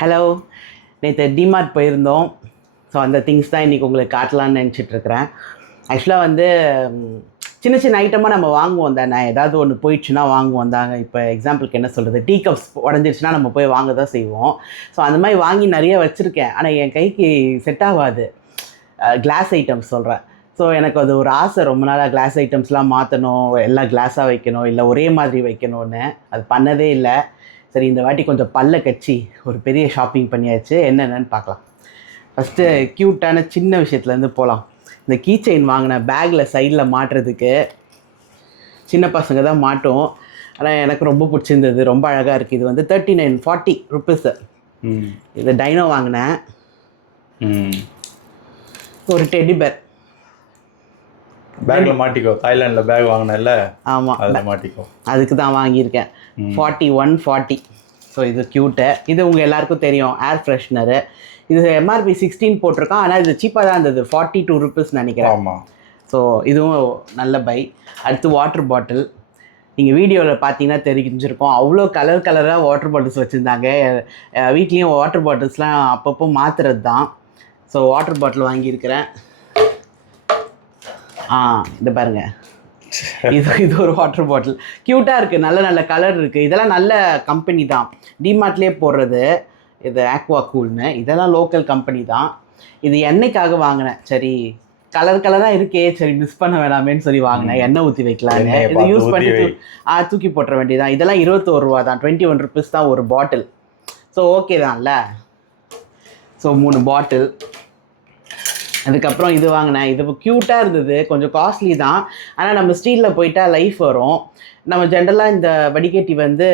Hello, நேற்று DMart போயிருந்தோம். So அந்த திங்ஸ் தான் இன்றைக்கி உங்களுக்கு காட்டலான்னு நினச்சிட்ருக்கிறேன். ஆக்சுவலாக வந்து சின்ன சின்ன ஐட்டமாக நம்ம வாங்குவோம் தானே, ஏதாவது ஒன்று போயிடுச்சுன்னா வாங்குவோம் தாங்க. இப்போ எக்ஸாம்பிளுக்கு என்ன சொல்கிறது, டீ கப்ஸ் உடஞ்சிருச்சுன்னா நம்ம போய் வாங்க தான் செய்வோம். ஸோ அந்த மாதிரி வாங்கி நிறைய வச்சுருக்கேன். ஆனால் என் கைக்கு செட் ஆகாது. கிளாஸ் ஐட்டம்ஸ் சொல்கிறேன். ஸோ எனக்கு அது ஒரு ஆசை, ரொம்ப நாளாக கிளாஸ் ஐட்டம்ஸ்லாம் மாற்றணும், எல்லாம் கிளாஸாக வைக்கணும், இல்லை ஒரே மாதிரி வைக்கணும்னு. அது பண்ணதே இல்லை. சரி, இந்த வாட்டி கொஞ்சம் பல்ல கட்சி ஒரு பெரிய ஷாப்பிங் பண்ணியாச்சு. என்னென்னு பார்க்கலாம். ஃபஸ்ட்டு க்யூட்டான சின்ன விஷயத்துலேருந்து போகலாம். இந்த கீ செயின் வாங்கினேன், பேக்கில் சைடில் மாட்டுறதுக்கு. சின்ன பசங்க தான் மாட்டும், ஆனால் எனக்கு ரொம்ப பிடிச்சிருந்தது, ரொம்ப அழகாக இருக்குது. இது வந்து 39-40 ருப்பீஸு. இது டைனோ வாங்கினேன். ஒரு டெடி பேர் பேக்கில் மாட்டிக்கோ. தாய்லாண்டில் பேக் வாங்கினேன்ல, ஆமாம், அதில் மாட்டிக்கோ. அதுக்கு தான் வாங்கியிருக்கேன். 41-40. ஸோ இது க்யூட்டு. இது உங்கள் எல்லாருக்கும் தெரியும், ஏர் ஃப்ரெஷ்னரு. இது எம்ஆர்பி 16 போட்டிருக்கான், ஆனால் இது சீப்பாக தான் இருந்தது, 42 ருப்பீஸ் நினைக்கிறேன். ஆமாம். ஸோ இதுவும் நல்ல பை. அடுத்து வாட்டர் பாட்டில். நீங்கள் வீடியோவில் பார்த்தீங்கன்னா தெரிஞ்சிருக்கும், அவ்வளோ கலர் கலராக வாட்டர் பாட்டில்ஸ் வச்சுருந்தாங்க. வீட்லேயும் வாட்டர் பாட்டில்ஸ்லாம் அப்பப்போ மாற்றுறது தான். ஸோ வாட்டர் பாட்டில் வாங்கியிருக்கிறேன். இது பாருங்கள், இது ஒரு வாட்டர் பாட்டில் க்யூட்டாக இருக்குது, நல்ல நல்ல கலர் இருக்குது. இதெல்லாம் நல்ல கம்பெனி தான், டிமார்ட்லேயே போடுறது. இது ஆக்வா கூல்னு, இதெல்லாம் லோக்கல் கம்பெனி தான். இது எண்ணெய்க்காக வாங்கினேன். சரி, கலர் கலராக இருக்கே, சரி மிஸ் பண்ண வேணாமேன்னு சொல்லி வாங்கினேன். எண்ணெய் ஊற்றி வைக்கலான்னு. இது யூஸ் பண்ணி தூக்கி போட்டுற வேண்டியதான். இதெல்லாம் 21 ரூபா தான், 21 ருப்பீஸ் தான் ஒரு பாட்டில். ஸோ ஓகே தான்ல. So 3 bottle. அதுக்கப்புறம் இது வாங்கினேன். இது க்யூட்டாக இருந்தது, கொஞ்சம் காஸ்ட்லி தான். ஆனால் நம்ம ஸ்டீலில் போயிட்டால் லைஃப் வரும். நம்ம ஜென்ரலாக இந்த வடிகட்டி வந்து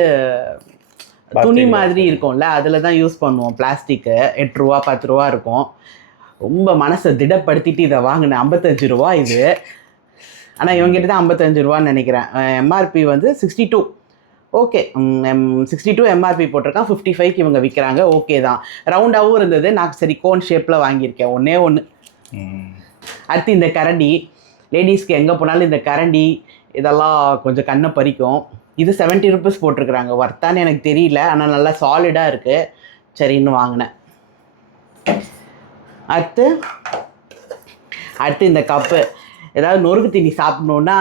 துணி மாதிரி இருக்கும்ல, அதில் தான் யூஸ் பண்ணுவோம். பிளாஸ்டிக்கு 8 ரூபா 10 ரூபா இருக்கும். ரொம்ப மனசை திடப்படுத்திட்டு இதை வாங்கினேன். 55 ரூபா இது. ஆனால் இவங்ககிட்ட தான் 55 ரூபான்னு நினைக்கிறேன். எம்ஆர்பி வந்து 62. ஓகே, 62 எம்ஆர்பி போட்டிருக்கான். 55க்கு இவங்க விற்கிறாங்க. ஓகே தான், ரவுண்டாகவும் இருந்தது. நான் சரி கோன் ஷேப்பில் வாங்கியிருக்கேன், ஒன்றே ஒன்று. அடுத்து இந்த கரண்டி. லேடிஸ்க்கு எங்கே போனாலும் இந்த கரண்டி இதெல்லாம் கொஞ்சம் கண்ணை பறிக்கும். இது 70 ருப்பீஸ் போட்டிருக்குறாங்க. வர்த்தான்னு எனக்கு தெரியல, ஆனால் நல்லா சாலிடாக இருக்குது. சரின்னு வாங்கினேன். அடுத்து இந்த கப்பு. ஏதாவது நொறுக்கு தீனி சாப்பிட்ணுன்னா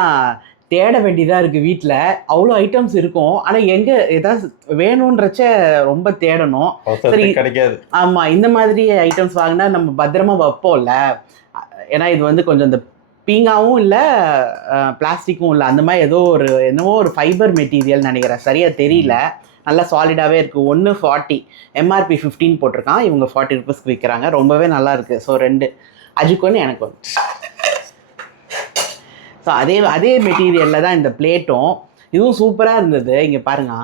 தேட வேண்டியதாக இருக்குது. வீட்டில் அவ்வளோ ஐட்டம்ஸ் இருக்கும், ஆனால் எங்கே ஏதாவது வேணுன்றச்ச ரொம்ப தேடணும். சரி, கிடைக்காது. ஆமாம், இந்த மாதிரி ஐட்டம்ஸ் வாங்கினா நம்ம பத்திரமா வைப்போம்ல. ஏன்னா இது வந்து கொஞ்சம் இந்த பீங்காவும் இல்லை, பிளாஸ்டிக்கும் இல்லை, அந்த மாதிரி என்னவோ ஒரு ஃபைபர் மெட்டீரியல் நினைக்கிறேன், சரியாக தெரியல. நல்லா சாலிடாகவே இருக்குது. 1 40, எம்ஆர்பி 15 போட்டிருக்கான். இவங்க 40 ருப்பீஸ்க்கு விற்கிறாங்க. ரொம்பவே நல்லா இருக்குது. ஸோ 2 அஜுக்கு ஒன்று, எனக்கு ஒன்று. ஸோ அதே மெட்டீரியலில் தான் இந்த பிளேட்டும். இதுவும் சூப்பராக இருந்தது. இங்கே பாருங்க,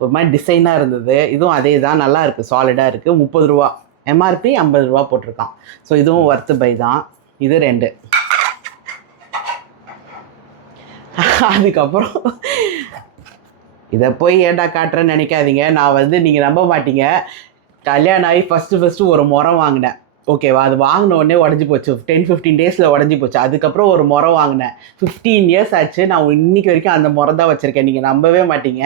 ஒரு மாதிரி டிசைனாக இருந்தது. இதுவும் அதே தான், நல்லா இருக்குது, சாலிடாக இருக்குது. 30 ரூபா, எம்ஆர்பி 50 ரூபா போட்டிருக்கான். ஸோ இதுவும் ஒர்த்து பை தான். இது 2. அதுக்கப்புறம் இதை போய் ஏண்டா காட்டுறேன்னு நினைக்காதீங்க. நான் வந்து நீங்கள் நம்ப மாட்டீங்க, கல்யாணம் ஆகி ஃபஸ்ட்டு ஒரு முறம் வாங்கினேன். ஓகேவா, அது வாங்கின உடனே உடஞ்சி போச்சு. 10-15 டேஸில் உடஞ்சி போச்சு. அதுக்கப்புறம் ஒரு முறம் வாங்கினேன். 15 இயர்ஸ் ஆச்சு. நான் இன்னைக்கு வரைக்கும் அந்த முறம் தான் வச்சுருக்கேன். நீங்கள் நம்பவே மாட்டீங்க,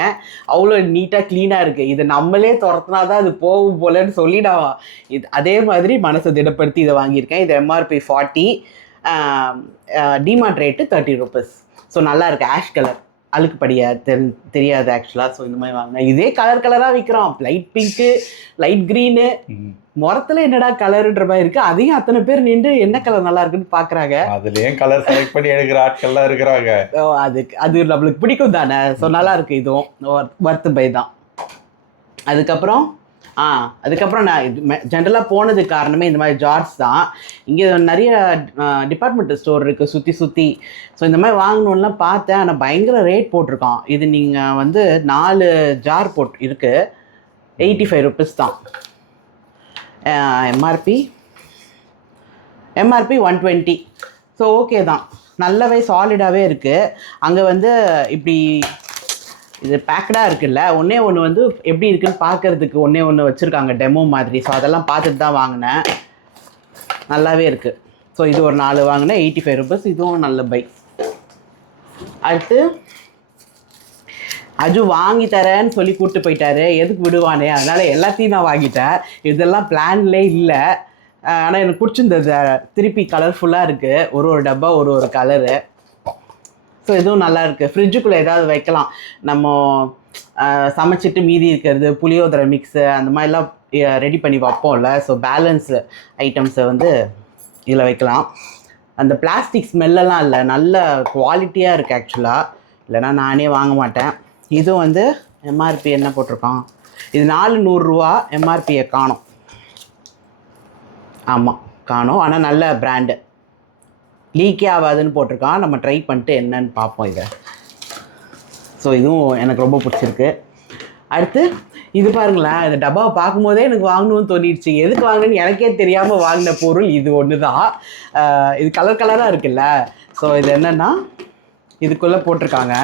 அவ்வளோ நீட்டாக க்ளீனாக இருக்குது. இது நம்மளே துரத்துனா தான் அது போகும் போலன்னு சொல்லிடாவா. இது அதே மாதிரி மனசை திடப்படுத்தி இதை வாங்கியிருக்கேன். இது MRP 40, DMart rate 30 rupees. So நல்லா இருக்குது. ஆஷ் கலர், அழுக்கு படியா தெரியாது ஆக்சுவலாக. ஸோ இந்த மாதிரி வாங்கினேன். இதே கலராக விற்கிறோம். Light pink, light green. முறத்தில் என்னடா கலருன்ற மாதிரி இருக்குது. அதையும் அத்தனை பேர் நின்று என்ன கலர் நல்லா இருக்குன்னு பார்க்குறாங்க. அதுலேயும் கலர் செலக்ட் பண்ணி எடுக்கிற ஆட்கள்லாம் இருக்கிறாங்க. அது நம்மளுக்கு பிடிக்கும் தானே. ஸோ நல்லா இருக்குது. இதுவும் ஒர்த்து பை தான். அதுக்கப்புறம் நான் ஜென்ரலாக போனதுக்கு காரணமே இந்த மாதிரி ஜார்ஸ் தான். இங்கே நிறைய டிபார்ட்மெண்டல் ஸ்டோர் இருக்குது சுற்றி. ஸோ இந்த மாதிரி வாங்கணுன்னா பார்த்தேன், ஆனால் பயங்கர ரேட் போட்டிருக்கான். இது நீங்கள் வந்து 4 ஜார் இருக்குது, 85 ருப்பீஸ் தான். எம்ஆர்பி 120. ஸோ ஓகே தான், நல்லாவே சாலிடாகவே இருக்குது. அங்கே வந்து இப்படி இது பேக்கடாக இருக்குல்ல, ஒன்றே ஒன்று வந்து எப்படி இருக்குன்னு பார்க்குறதுக்கு ஒன்று வச்சுருக்காங்க, டெமோ மாதிரி. ஸோ அதெல்லாம் பார்த்துட்டு தான் வாங்கினேன். நல்லாவே இருக்குது. ஸோ இது ஒரு 4 வாங்கினேன், 85 ருப்பீஸ். இதுவும் நல்ல பை. அஜு வாங்கி தரேன்னு சொல்லி கூப்பிட்டு போயிட்டாரு, எதுக்கு விடுவானே, அதனால எல்லாத்தையும் நான் வாங்கிட்டேன். இதெல்லாம் பிளான்லே இல்லை. ஆனால் எனக்கு பிடிச்சிருந்தது, திருப்பி கலர்ஃபுல்லாக இருக்குது, ஒரு டப்பா ஒரு கலரு. ஸோ இதுவும் நல்லா இருக்குது. ஃப்ரிட்ஜுக்குள்ளே ஏதாவது வைக்கலாம். நம்ம சமைச்சிட்டு மீதி இருக்கிறது புளியோதரை மிக்ஸு அந்த மாதிரிலாம் ரெடி பண்ணி வைப்போம்ல. ஸோ பேலன்ஸ் ஐட்டம்ஸை வந்து இதில் வைக்கலாம். அந்த பிளாஸ்டிக் ஸ்மெல்லெல்லாம் இல்லை, நல்ல குவாலிட்டியாக இருக்குது ஆக்சுவலாக. இல்லைனா நானே வாங்க மாட்டேன். இதுவும் வந்து எம்ஆர்பி என்ன போட்டிருக்கான், இது 400 ரூபா. எம்ஆர்பியை காணோம். ஆமாம் காணோம், ஆனால் நல்ல பிராண்டு, லீக்கே ஆகாதுன்னு போட்டிருக்கான். நம்ம ட்ரை பண்ணிட்டு என்னன்னு பார்ப்போம் இதை. ஸோ இதுவும் எனக்கு ரொம்ப பிடிச்சிருக்கு. அடுத்து இது பாருங்களேன், இந்த டப்பாவை பார்க்கும்போதே எனக்கு வாங்கணும்னு தோணிடுச்சு. எதுக்கு வாங்கினேன்னு எனக்கே தெரியாமல் வாங்கின பொருள் இது ஒன்று தான். இது கலர் கலராக இருக்குல்ல. ஸோ இது என்னென்னா இதுக்குள்ளே போட்டிருக்காங்க.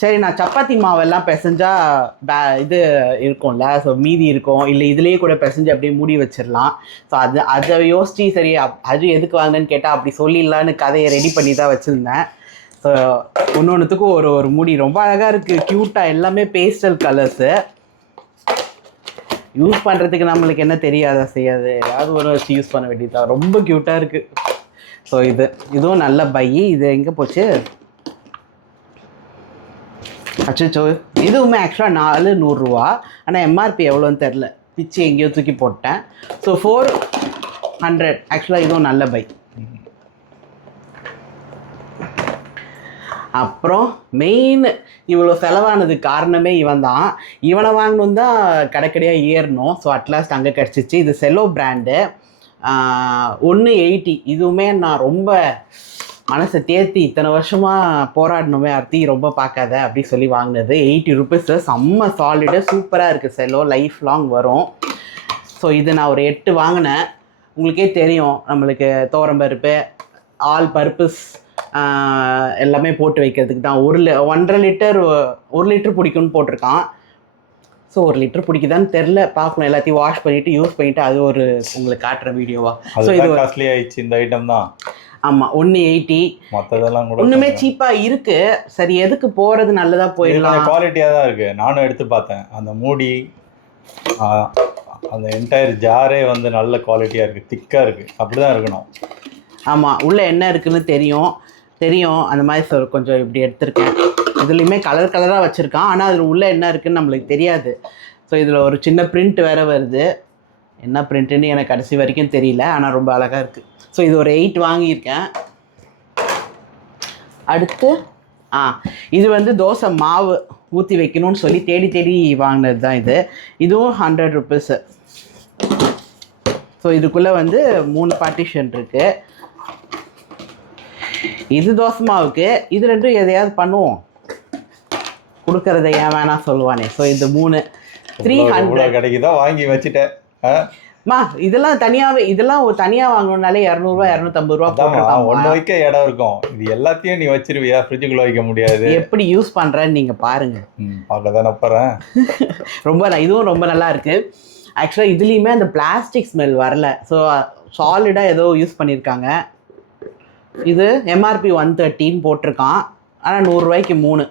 சரி, நான் சப்பாத்தி மாவெல்லாம் பிசைஞ்சால் இது இருக்கும்ல, ஸோ மீதி இருக்கும், இல்லை இதுலேயே கூட பிசைஞ்சு அப்படியே மூடி வச்சிடலாம். ஸோ அதை யோசிச்சு சரி அது எதுக்கு வாங்கினேன்னு கேட்டால் அப்படி சொல்லிடலான்னு கதையை ரெடி பண்ணி தான் வச்சுருந்தேன். ஸோ ஒன்றுத்துக்கும் ஒரு மூடி ரொம்ப அழகாக இருக்குது, க்யூட்டாக, எல்லாமே பேஸ்டல் கலர்ஸு. யூஸ் பண்ணுறதுக்கு நம்மளுக்கு என்ன தெரியாதா செய்யாது, ஏதாவது ஒரு வச்சு யூஸ் பண்ண வேண்டியதான். ரொம்ப க்யூட்டாக இருக்குது. ஸோ இதுவும் நல்ல பை. இது எங்கே போச்சு, அச்சோ. இதுவுமே ஆக்சுவலாக 400 ரூபா. ஆனால் எம்ஆர்பி எவ்வளோன்னு தெரில, பிச்சு எங்கேயோ தூக்கி போட்டேன். ஸோ 400 ஆக்சுவலாக இதுவும் நல்ல பை. அப்புறம் மெயின் இவ்வளோ செலவானதுக்கு காரணமே இவன் தான். இவனை வாங்கணும் தான் கடைக்கடையாக ஏறணும். ஸோ அட்லாஸ்ட் அங்கே கிடச்சிச்சு. இது செல்லோ பிராண்டு, 180. இதுவுமே நான் ரொம்ப மனசை தேர்த்தி இத்தனை வருஷமாக போராடணுமே அர்த்தி ரொம்ப பார்க்காத அப்படி சொல்லி வாங்கினது. 80 ருபீஸு. செம்ம சாலிடு, சூப்பராக இருக்குது. செல்லோ லைஃப் லாங் வரும். ஸோ இது நான் ஒரு 8 வாங்கினேன். உங்களுக்கே தெரியும், நம்மளுக்கு துவரம்பருப்பு, ஆல் பர்பஸ் எல்லாமே போட்டு வைக்கிறதுக்கு தான். 1.5 லிட்டர் 1 லிட்டர் பிடிக்கும்னு போட்டிருக்கான். ஸோ 1 லிட்டர் பிடிக்குதான்னு தெரில, பார்க்கணும். எல்லாத்தையும் வாஷ் பண்ணிவிட்டு யூஸ் பண்ணிவிட்டு அது ஒரு உங்களுக்கு காட்டுற வீடியோவா. ஸோ இது காஸ்ட்லி ஆயிடுச்சு இந்த ஐட்டம் தான். ஆமாம், 180. மற்றதெல்லாம் கூட ஒன்றுமே சீப்பாக இருக்குது. சரி, எதுக்கு போகிறது, நல்லதாக போயிடலாம். குவாலிட்டியாக தான் இருக்குது. நானும் எடுத்து பார்த்தேன். அந்த மூடி, அந்த என்டையர் ஜாரே வந்து நல்ல குவாலிட்டியாக இருக்குது, திக்காக இருக்குது. அப்படி தான் இருக்கணும். ஆமாம், உள்ளே என்ன இருக்குதுன்னு தெரியும். அந்த மாதிரி கொஞ்சம் இப்படி எடுத்திருக்கேன். இதுலேயுமே கலர் கலராக வச்சுருக்கான், ஆனால் அதில் உள்ளே என்ன இருக்குதுன்னு நம்மளுக்கு தெரியாது. ஸோ இதில் ஒரு சின்ன பிரிண்ட் வேறு வருது. என்ன பிரிண்ட்டுன்னு எனக்கு கடைசி வரைக்கும் தெரியல, ஆனால் ரொம்ப அழகாக இருக்குது. ஸோ இது ஒரு 8 வாங்கியிருக்கேன். அடுத்து இது வந்து தோசை மாவு ஊற்றி வைக்கணும்னு சொல்லி தேடி வாங்கினது தான் இது. இதுவும் 100 ருபீஸு. ஸோ இதுக்குள்ளே வந்து 3 பார்ட்டிஷன் இருக்குது. இது தோசை மாவுக்கு, இது ரெண்டும் எதையாவது பண்ணுவோம், கொடுக்கறத ஏன் வேணாம் சொல்லுவானே. ஸோ இது 3 300 கிடைக்குதா வாங்கி வச்சுட்டேன். இதெல்லாம் தனியாக வாங்கணும்னாலே 200 ரூபா 250 ரூபா போட்டுருக்காங்க. ஒன்று வைக்க இடம் இருக்கும். இது எல்லாத்தையும் நீ வச்சிருவியா? ஃப்ரிட்ஜுக்குள்ள வைக்க முடியாது. எப்படி யூஸ் பண்ணுறேன்னு நீங்கள் பாருங்கள். பார்க்க தானே போகிறேன். இதுவும் ரொம்ப நல்லா இருக்குது. ஆக்சுவலாக இதுலேயுமே அந்த பிளாஸ்டிக் ஸ்மெல் வரல. ஸோ சாலிடாக ஏதோ யூஸ் பண்ணியிருக்காங்க. இது எம்ஆர்பி 130 போட்டிருக்கான். ஆனால் 100 ரூபாய்க்கு 3,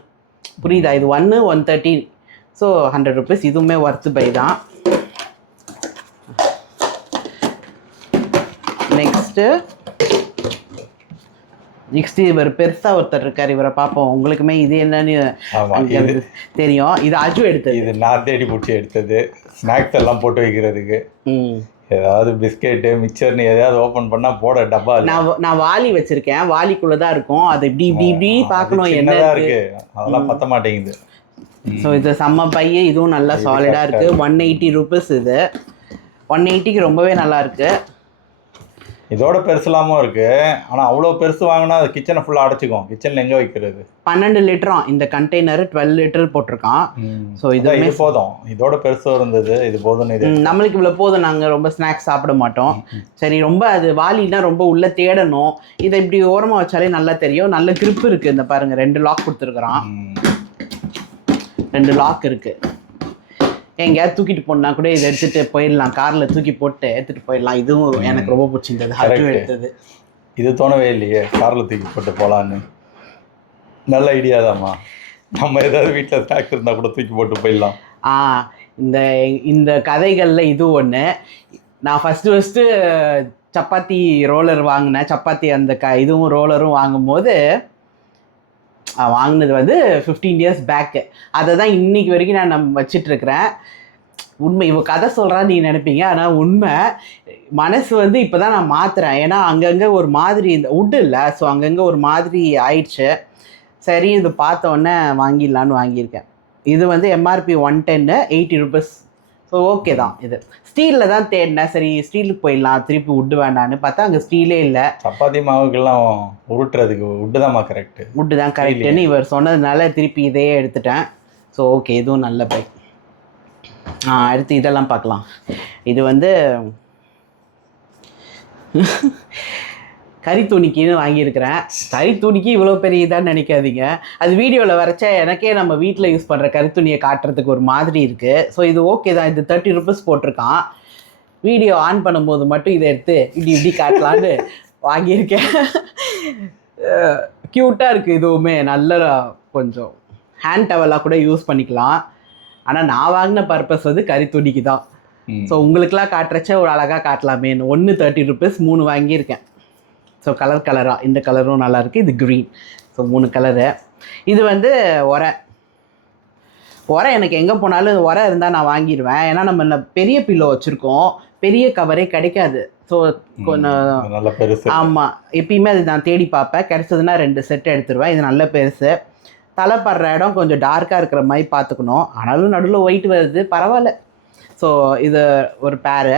புரியுதா? இது 130. So 100 rupees. இதுவுமே ஒர்த்து பை தான். நெக்ஸ்ட்டு இவர் பெருசாக ஒருத்தர் இருக்கார், இவரை பார்ப்போம். உங்களுக்குமே இது என்னன்னு தெரியும். இது அஜு எடுத்தது. இது நான் தேடி பிடிச்சி எடுத்தது. ஸ்நாக்ஸ் எல்லாம் போட்டு வைக்கிறதுக்கு. ஏதாவது பிஸ்கெட்டு மிக்சர்னு எதாவது ஓப்பன் பண்ணால் போட டப்பா. நான் வாலி வச்சுருக்கேன், வாலிக்குள்ளே தான் இருக்கும். அது இப்படி பார்க்கணும் என்ன இருக்கு, அதெல்லாம் பத்த மாட்டேங்குது. ஸோ இது செம்ம பைய. இதுவும் நல்லா சாலிடாக இருக்குது. 180 ருபீஸ். இது 180க்கு ரொம்பவே நல்லா இருக்குது. இதோட பெருசுலாமும் இருக்குது. ஆனால் அவ்வளோ பெருசு வாங்கினா அது கிச்சனை ஃபுல்லாக அடைச்சிக்கும். கிச்சனில் எங்கே வைக்கிறது? 12 லிட்டரும் இந்த கண்டெய்னர் 12 லிட்டர் போட்டிருக்கான். ஸோ இது போதும். இதோட பெருசும் இருந்தது, இது போதும். இது நம்மளுக்கு இவ்வளோ போதும். நாங்கள் ரொம்ப ஸ்நாக்ஸ் சாப்பிட மாட்டோம். சரி, ரொம்ப அது வாலினா ரொம்ப உள்ளே தேடணும். இதை இப்படி ஓரமாக வச்சாலே நல்லா தெரியும். நல்ல கிரிப் இருக்குது. இந்த பாருங்கள், 2 லாக் கொடுத்துருக்குறான். 2 லாக் இருக்குது. எங்கேயாவது தூக்கிட்டு போனா கூட இதை எடுத்துகிட்டு போயிடலாம். காரில் தூக்கி போட்டு எடுத்துகிட்டு போயிடலாம். இதுவும் எனக்கு ரொம்ப பிடிச்சிருந்தது. ஹஜு எடுத்தது. இது தோணவே இல்லையே காரில் தூக்கி போட்டு போகலான்னு. நல்ல ஐடியா தான்மா. நம்ம ஏதாவது வீட்டில் ஸ்நாக்ஸ் இருந்தால் கூட தூக்கி போட்டு போயிடலாம். இந்த இந்த கதைகளில் இது ஒன்று. நான் ஃபஸ்ட்டு சப்பாத்தி ரோலர் வாங்கினேன். சப்பாத்தி அந்த இதுவும் ரோலரும் வாங்கும்போது வாங்கினது வந்து 15 இயர்ஸ் பேக்கு. அதை தான் இன்னைக்கு வரைக்கும் நான் வச்சிட்ருக்கிறேன். உண்மை, இவ கதை சொல்கிறான்னு நீங்கள் நினைப்பீங்க, ஆனால் உண்மை. மனசு வந்து இப்போ தான் நான் மாற்றுறேன். ஏன்னா அங்கங்கே ஒரு மாதிரி இந்த உட்டு இல்லை, ஸோ அங்கங்கே ஒரு மாதிரி ஆயிடுச்சு. சரி, இது பார்த்த உடனே வாங்கிடலான்னு வாங்கியிருக்கேன். இது வந்து எம்ஆர்பி 110, 80 ருபீஸ். ஸோ ஓகே தான். இது ஸ்டீலில் தான் தேடினேன். சரி ஸ்டீலுக்கு போயிடலாம், திருப்பி உட்டு வேண்டான்னு பார்த்தா அங்கே ஸ்டீலே இல்லை. சப்பாத்தி மாவுக்கெல்லாம் உருட்டுறதுக்கு உட்டு தான்மா கரெக்டு. உட்டு தான் கரெக்டுன்னு இவர் சொன்னதுனால திருப்பி இதையே எடுத்துட்டேன். ஸோ ஓகே, இதுவும் நல்ல பை. அடுத்து இதெல்லாம் பார்க்கலாம். இது வந்து கறித்துணிக்கின்னு வாங்கியிருக்கிறேன். கறித்துணிக்கு இவ்வளோ பெரிய இதான்னு நினைக்காதீங்க. அது வீடியோவில் வரைச்ச எனக்கே நம்ம வீட்டில் யூஸ் பண்ணுற கறித்துணியை காட்டுறதுக்கு ஒரு மாதிரி இருக்குது. ஸோ இது ஓகே தான். இது 30 ருபீஸ் போட்டிருக்கான். வீடியோ ஆன் பண்ணும்போது மட்டும் இதை எடுத்து இப்படி காட்டலான்னு வாங்கியிருக்கேன். க்யூட்டாக இருக்குது. இதுவுமே நல்ல கொஞ்சம் ஹேண்ட் டவலாக கூட யூஸ் பண்ணிக்கலாம். ஆனால் நான் வாங்கின பர்பஸ் வந்து கறித்துணிக்கு தான். ஸோ உங்களுக்கெல்லாம் காட்டுறச்ச ஒரு அழகாக காட்டலாமேன்னு 1 30 ருபீஸ் 3 வாங்கியிருக்கேன். ஸோ கலராக இந்த கலரும் நல்லாயிருக்கு. இது க்ரீன். So 3 colour. இது வந்து உரை எனக்கு எங்கே போனாலும் உரை இருந்தால் நான் வாங்கிடுவேன். ஏன்னா நம்ம பெரிய பில்லோ வச்சுருக்கோம், பெரிய கவரே கிடைக்காது. ஸோ கொஞ்சம் நல்ல பெருசு. ஆமாம், எப்பயுமே அது நான் தேடி பார்ப்பேன். கிடச்சதுன்னா 2 செட்டு எடுத்துருவேன். இது நல்ல பெருசு. தலைப்படுற இடம் கொஞ்சம் டார்க்காக இருக்கிற மாதிரி பார்த்துக்கணும். ஆனாலும் நடுவில் ஒயிட் வருது, பரவாயில்ல. ஸோ இது ஒரு பேரு.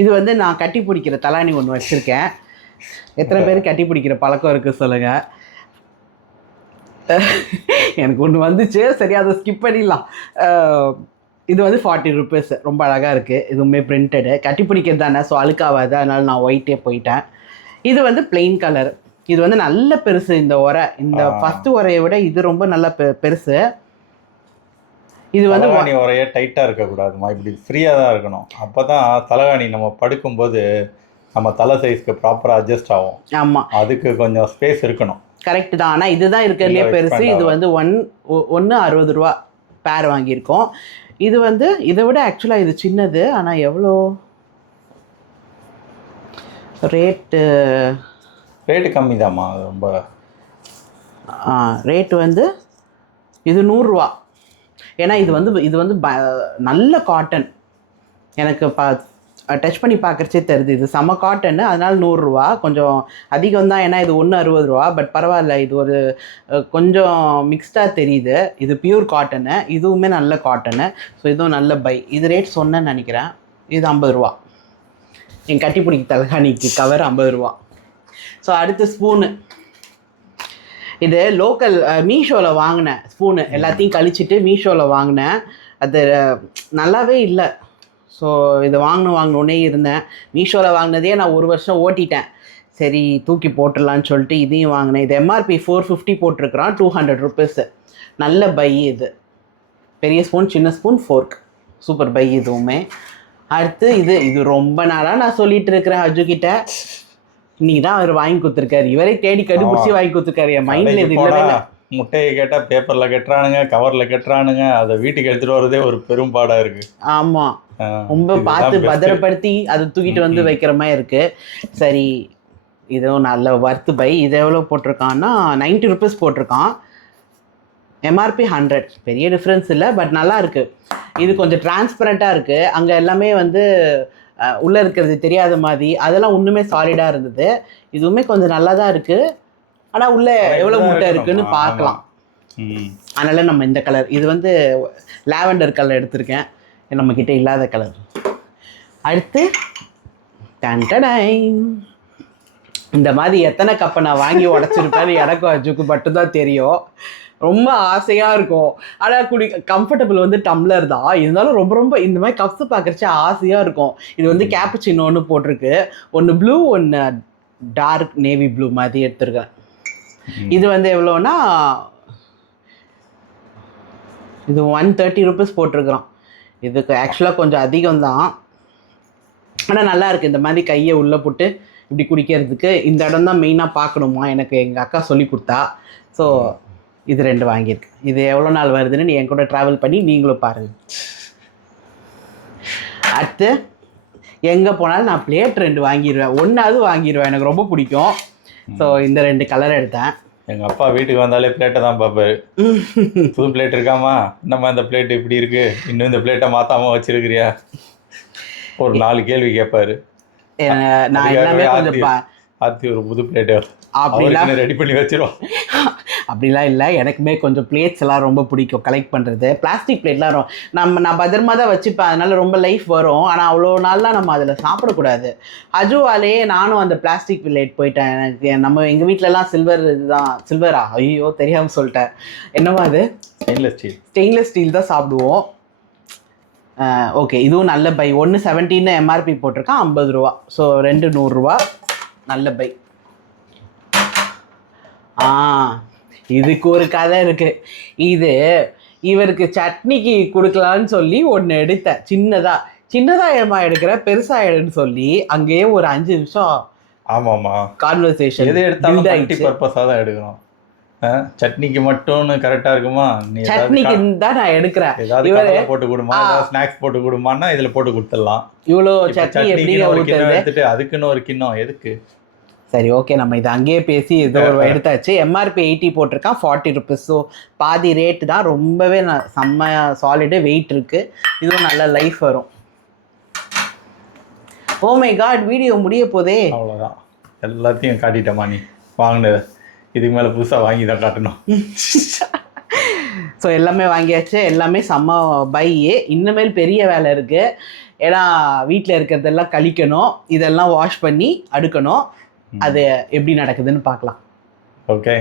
இது வந்து நான் கட்டி பிடிக்கிற தலாணி ஒன்று வச்சுருக்கேன். எத்தனை பேர் கட்டி பிடிக்கிற பழக்கம் இருக்குது சொல்லுங்கள். எனக்கு ஒன்று வந்துச்சு, சரி அதை ஸ்கிப் பண்ணிடலாம். இது வந்து 40 ருபீஸ். ரொம்ப அழகாக இருக்குது. இதுவுமே பிரிண்டடு. கட்டி பிடிக்கிறது தானே, ஸோ அழுக்காகாது. அதனால் நான் ஒயிட்டே போயிட்டேன். இது வந்து பிளெயின் கலர். இது வந்து நல்ல பெருசு. இந்த உரை, இந்த ஃபஸ்ட்டு உரையை விட இது ரொம்ப நல்ல பெருசு. இது வந்து தலகாணி உரையே டைட்டாக இருக்கக்கூடாதுமா, இப்படி ஃப்ரீயாக தான் இருக்கணும். அப்போ தான் தலகாணி நம்ம படுக்கும்போது நம்ம தலை சைஸ்க்கு ப்ராப்பராக அட்ஜஸ்ட் ஆகும். ஆமாம், அதுக்கு கொஞ்சம் ஸ்பேஸ் இருக்கணும். கரெக்டு தான். ஆனால் இதுதான் இருக்கிறதுலே பெருசு. இது வந்து 60 ரூபா பேர் வாங்கியிருக்கோம். இது வந்து இதை விட ஆக்சுவலாக இது சின்னது. ஆனால் எவ்வளோ ரேட்டு கம்மி தான்மா. ரொம்ப ரேட்டு வந்து இது 100 ரூபா. ஏன்னா இது வந்து நல்ல காட்டன். எனக்கு டச் பண்ணி பார்க்குறச்சே தெரியுது இது செம காட்டன்னு. அதனால் 100 ரூபா. கொஞ்சம் அதிகம் தான், ஏன்னா இது 60 ரூபா. பட் பரவாயில்ல, இது ஒரு கொஞ்சம் மிக்ஸ்டாக தெரியுது. இது பியூர் காட்டனு. இதுவுமே நல்ல காட்டனு. ஸோ இதுவும் நல்ல பை. இது ரேட் சொன்னேன்னு நினைக்கிறேன். இது 50 ரூபா. என் கட்டி பிடிக்க தலகாணிக்கு கவர் 50 ரூபா. ஸோ அடுத்து ஸ்பூனு. இது லோக்கல் மீஷோவில் வாங்கினேன் ஸ்பூனு. எல்லாத்தையும் கழிச்சிட்டு மீஷோவில் வாங்கினேன். அது நல்லாவே இல்லை. ஸோ இதை வாங்கணுன்னே இருந்தேன். மீஷோவில் வாங்கினதே நான் 1 வருஷம் ஓட்டிட்டேன். சரி தூக்கி போட்டுடலான்னு சொல்லிட்டு இதையும் வாங்கினேன். இது எம்ஆர்பி 450 போட்டிருக்கிறான். 200 ருபீஸு. நல்ல பை இது. பெரிய ஸ்பூன், சின்ன ஸ்பூன், ஃபோர்க். சூப்பர் பை இதுவுமே. அடுத்து இது ரொம்ப நாளாக நான் சொல்லிகிட்டு இருக்கிறேன் அஜுக்கிட்ட. இன்னைக்கு தான் அவர் வாங்கி கொடுத்துருக்காரு. இவரே தேடி கண்டுபிடிச்சி வாங்கி கொடுத்துருக்காரு. என் மைண்டில் இது இல்லவே இல்லை. முட்டையை கேட்டால் பேப்பரில் கட்டுறானுங்க, கவரில் கட்டுறானுங்க. அதை வீட்டுக்கு எடுத்துகிட்டு வரதே ஒரு பெரும் பாடாக இருக்குது. ஆமாம், ரொம்ப பார்த்து பத்திரப்படுத்தி அதை தூக்கிட்டு வந்து வைக்கிற மாதிரி இருக்குது. சரி, இதுவும் நல்ல வர்த்து பை. இது எவ்வளோ போட்டிருக்கான்னா 90 ருபீஸ் போட்டிருக்கான். எம்ஆர்பி 100. பெரிய டிஃப்ரென்ஸ் இல்லை, பட் நல்லா இருக்குது. இது கொஞ்சம் டிரான்ஸ்பரண்ட்டாக இருக்குது. அங்கே எல்லாமே வந்து உள்ளே இருக்கிறது தெரியாத மாதிரி, அதெல்லாம் ஒன்றுமே சாலிடாக இருந்தது. இதுவுமே கொஞ்சம் நல்லா தான் இருக்குது. ஆனால் உள்ளே எவ்வளோ முட்டை இருக்குதுன்னு பார்க்கலாம். அதனால் நம்ம இந்த கலர், இது வந்து லாவெண்டர் கலர் எடுத்திருக்கேன். நம்மக்கிட்ட இல்லாத கலர். அடுத்து இந்த மாதிரி எத்தனை கப்பை நான் வாங்கி உடச்சிருப்பேன்னு எனக்கும் அஜுக்கு மட்டும்தான் தெரியும். ரொம்ப ஆசையாக இருக்கும். ஆனால் கம்ஃபர்டபுள் வந்து டம்ளர் தான். இருந்தாலும் ரொம்ப இந்த மாதிரி கப்ஸை பார்க்குறச்சு ஆசையாக இருக்கும். இது வந்து கேப்புச்சினோ ஒன்று போட்டிருக்கு. ஒன்று ப்ளூ, ஒன்று டார்க் நேவி ப்ளூ மாதிரி எடுத்துருக்கேன். இது வந்து எவ்வளோன்னா இது 130 ருபீஸ் போட்டிருக்கிறோம். இதுக்கு ஆக்சுவலாக கொஞ்சம் அதிகம்தான். ஆனால் நல்லா இருக்குது. இந்த மாதிரி கையை உள்ளே போட்டு இப்படி குடிக்கிறதுக்கு இந்த இடம் தான் மெயினாக பார்க்கணுமா, எனக்கு எங்கள் அக்கா சொல்லி கொடுத்தா. ஸோ இது 2 வாங்கியிருக்கேன். இது எவ்வளோ நாள் வருதுன்னு நீ என் கூட ட்ராவல் பண்ணி நீங்களும் பாருங்கள். அடுத்து எங்கே போனாலும் நான் பிளேட் 2 வாங்கிடுவேன், ஒன்றாவது வாங்கிடுவேன், எனக்கு ரொம்ப பிடிக்கும். ஸோ இந்த 2 கலர் எடுத்தேன். எங்கள் அப்பா வீட்டுக்கு வந்தாலே பிளேட்டை தான் பார்ப்பாரு. புது பிளேட் இருக்காமா, என்னம்மா இந்த பிளேட் இப்படி இருக்கு, இன்னும் இந்த பிளேட்டை மாற்றாமல் வச்சிருக்கிறியா, ஒரு 4 கேள்வி கேட்பாரு. நான் எல்லாமே கொஞ்சம் ஆத்தி ஒரு புது பிளேட்டு அப்படிலாம் ரெடி பண்ணி வச்சிருவோம். அப்படிலாம் இல்லை, எனக்குமே கொஞ்சம் பிளேட்ஸ் எல்லாம் ரொம்ப பிடிக்கும் கலெக்ட் பண்ணுறது. பிளாஸ்டிக் பிளேட்லாம் நான் பத்திரமா தான் வச்சுப்பேன், அதனால ரொம்ப லைஃப் வரும். ஆனால் அவ்வளோ நாள்லாம் நம்ம அதில் சாப்பிடக்கூடாது. அஜுவாலே நானும் அந்த பிளாஸ்டிக் பிளேட் போயிட்டேன். எனக்கு நம்ம எங்கள் வீட்டிலலாம் சில்வர் இதுதான். சில்வரா? ஐயோ தெரியாமல் சொல்லிட்டேன். என்னவா அது? ஸ்டெயின்லெஸ் ஸ்டீல் தான் சாப்பிடுவோம். ஓகே, இதுவும் நல்ல பை. 170 எம்ஆர்பி போட்டிருக்கான், 50 ரூபா. ஸோ 2 100 ரூபா. நல்ல பை. இதுக்கு ஒரு கதை இருக்கு. இது இவருக்கு சட்னிக்கு கொடுக்கலான்னு சொல்லி ஒன்று எடுத்தேன். சின்னதா ஏமா எடுக்கிற, பெருசா எடுன்னு சொல்லி அங்கேயே ஒரு 5 நிமிஷம் ஆமாம்மா கான்வர்சேஷன். எது எடுத்தாலும் மல்டி பர்பஸாக தான் எடுக்கணும். சட்னிக்கு மட்டும்னு கரெக்டாக இருக்குமா? சட்னிக்கு தான் நான் எடுக்கிறேன். ஏதாவது போட்டு கொடுமா, ஏதாவது ஸ்நாக்ஸ் போட்டு கொடுமான்னா இதில் போட்டு கொடுத்துடலாம். இவ்வளோ சட்னி எப்படி எடுத்துட்டு அதுக்குன்னு ஒரு கிண்ணம் எதுக்கு? சரி, ஓகே, நம்ம இதை அங்கேயே பேசி ஏதோ ஒரு எடுத்தாச்சு. எம்ஆர்பி 80 போட்டிருக்கான், 40 ருபீஸ். ஸோ பாதி ரேட்டு தான். ரொம்பவே செம்ம சாலிடு, வெயிட் இருக்குது. இதுவும் நல்ல லைஃப் வரும். ஓ மை காட், வீடியோ முடிய போதே. அவ்வளோதான், எல்லாத்தையும் காட்டிட்டேம்மா. நீ வாங்கினது இதுக்கு மேலே புதுசாக வாங்கி தான் காட்டணும். ஸோ எல்லாமே வாங்கியாச்சு, எல்லாமே செம்ம பை. இன்னுமேல் பெரிய வேலை இருக்குது. ஏன்னா வீட்டில் இருக்கிறதெல்லாம் கழிக்கணும், இதெல்லாம் வாஷ் பண்ணி அடுக்கணும். அது எப்படி நடக்குதுன்னு பார்க்கலாம். ஓகே.